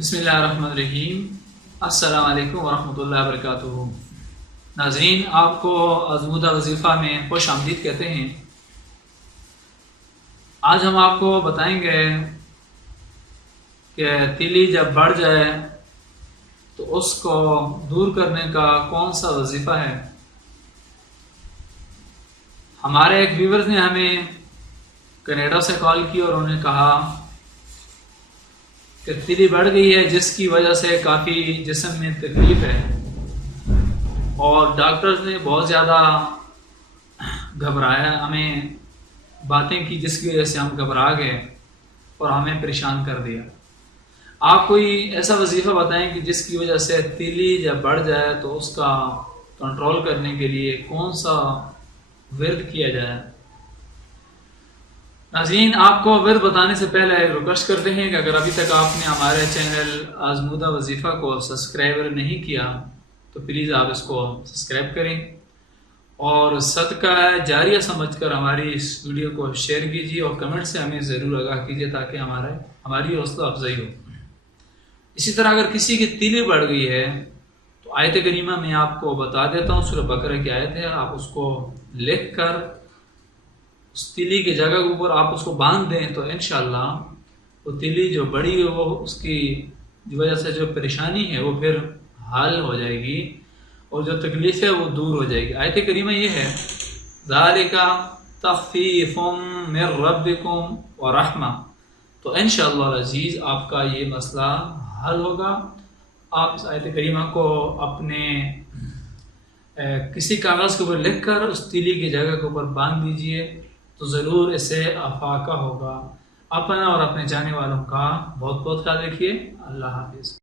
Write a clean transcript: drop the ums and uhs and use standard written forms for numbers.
بسم اللہ الرحمن الرحیم۔ السلام علیکم ورحمۃ اللہ وبرکاتہ۔ ناظرین، آپ کو آزمودہ وظیفہ میں خوش آمدید کہتے ہیں۔ آج ہم آپ کو بتائیں گے کہ تیلی جب بڑھ جائے تو اس کو دور کرنے کا کون سا وظیفہ ہے۔ ہمارے ایک ویورز نے ہمیں کینیڈا سے کال کی اور انہوں نے کہا کہ تیلی بڑھ گئی ہے جس کی وجہ سے کافی جسم میں تکلیف ہے، اور ڈاکٹرز نے بہت زیادہ گھبرایا، ہمیں باتیں کی جس کی وجہ سے ہم گھبرا گئے اور ہمیں پریشان کر دیا۔ آپ کوئی ایسا وظیفہ بتائیں کہ جس کی وجہ سے تیلی جب بڑھ جائے تو اس کا کنٹرول کرنے کے لیے کون سا ورد کیا جائے۔ ناظرین، آپ کو ورد بتانے سے پہلے ریکویسٹ کرتے ہیں کہ اگر ابھی تک آپ نے ہمارے چینل آزمودہ وظیفہ کو سبسکرائب نہیں کیا تو پلیز آپ اس کو سبسکرائب کریں، اور صدقہ جاریہ سمجھ کر ہماری اس ویڈیو کو شیئر کیجیے اور کمنٹ سے ہمیں ضرور آگاہ کیجیے تاکہ ہماری حوصلہ افزائی ہو۔ اسی طرح اگر کسی کی تیلی بڑھ گئی ہے تو آیت کریمہ میں آپ کو بتا دیتا ہوں، سورہ بقرہ کی آیت ہے، آپ اس کو لکھ کر اس تیلی کی جگہ کے اوپر آپ اس کو باندھ دیں تو انشاءاللہ وہ تیلی جو بڑی ہے وہ اس کی وجہ سے جو پریشانی ہے وہ پھر حل ہو جائے گی، اور جو تکلیف ہے وہ دور ہو جائے گی۔ آیت کریمہ یہ ہے، ذالک تخفیف من ربکم ورحمہ، تو انشاءاللہ العزیز آپ کا یہ مسئلہ حل ہوگا۔ آپ اس آیت کریمہ کو اپنے کسی کاغذ کے اوپر لکھ کر اس تیلی کی جگہ کے اوپر باندھ دیجئے تو ضرور اس سے افاقہ ہوگا۔ اپنا اور اپنے جانے والوں کا بہت بہت خیال رکھیے۔ اللہ حافظ۔